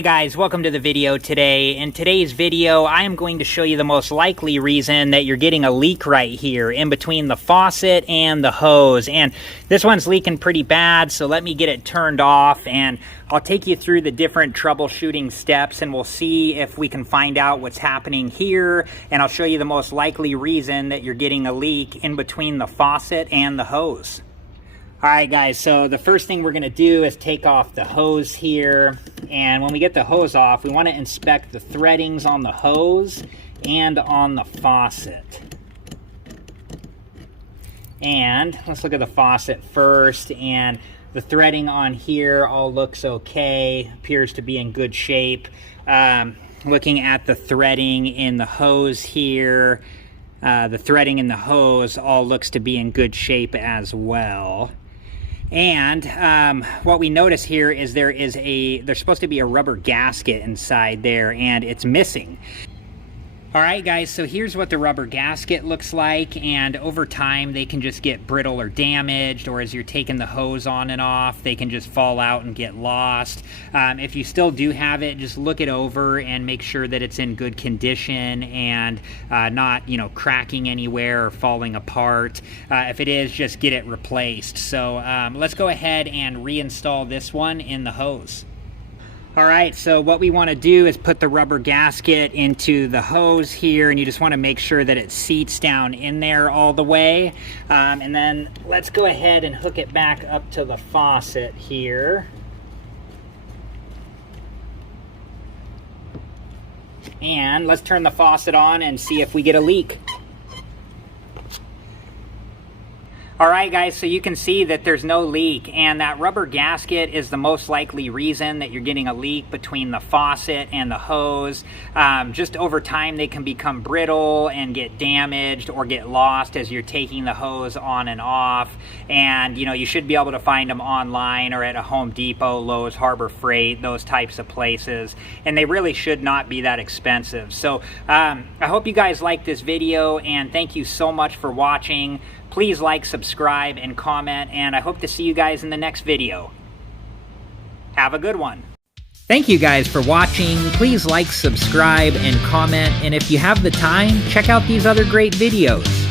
Hey guys, welcome to the video today. In today's video, I am going to show you the most likely reason that you're getting a leak right here in between the faucet and the hose. And this one's leaking pretty bad, so let me get it turned off and I'll take you through the different troubleshooting steps and we'll see if we can find out what's happening here. And I'll show you the most likely reason that you're getting a leak in between the faucet and the hose. Alright guys, so the first thing we're going to do is take off the hose here, and when we get the hose off, we want to inspect the threadings on the hose and on the faucet. And let's look at the faucet first, and the threading on here all looks okay, appears to be in good shape. Looking at the threading in the hose here, the threading in the hose all looks to be in good shape as well. And what we notice here is there's supposed to be a rubber gasket inside there, and it's missing. Alright guys, so here's what the rubber gasket looks like, and over time they can just get brittle or damaged, or as you're taking the hose on and off, they can just fall out and get lost. If you still do have it, just look it over and make sure that it's in good condition and not, cracking anywhere or falling apart. If it is, just get it replaced. So let's go ahead and reinstall this one in the hose. Alright, so what we want to do is put the rubber gasket into the hose here, and you just want to make sure that it seats down in there all the way. And then let's go ahead and hook it back up to the faucet here. And let's turn the faucet on and see if we get a leak. Alright guys, so you can see that there's no leak, and that rubber gasket is the most likely reason that you're getting a leak between the faucet and the hose. Just over time they can become brittle and get damaged or get lost as you're taking the hose on and off. And you should be able to find them online or at a Home Depot, Lowe's, Harbor Freight, those types of places. And they really should not be that expensive. So I hope you guys like this video, and thank you so much for watching. Please like, subscribe, and comment, and I hope to see you guys in the next video. Have a good one. Thank you guys for watching. Please like, subscribe, and comment, and if you have the time, check out these other great videos.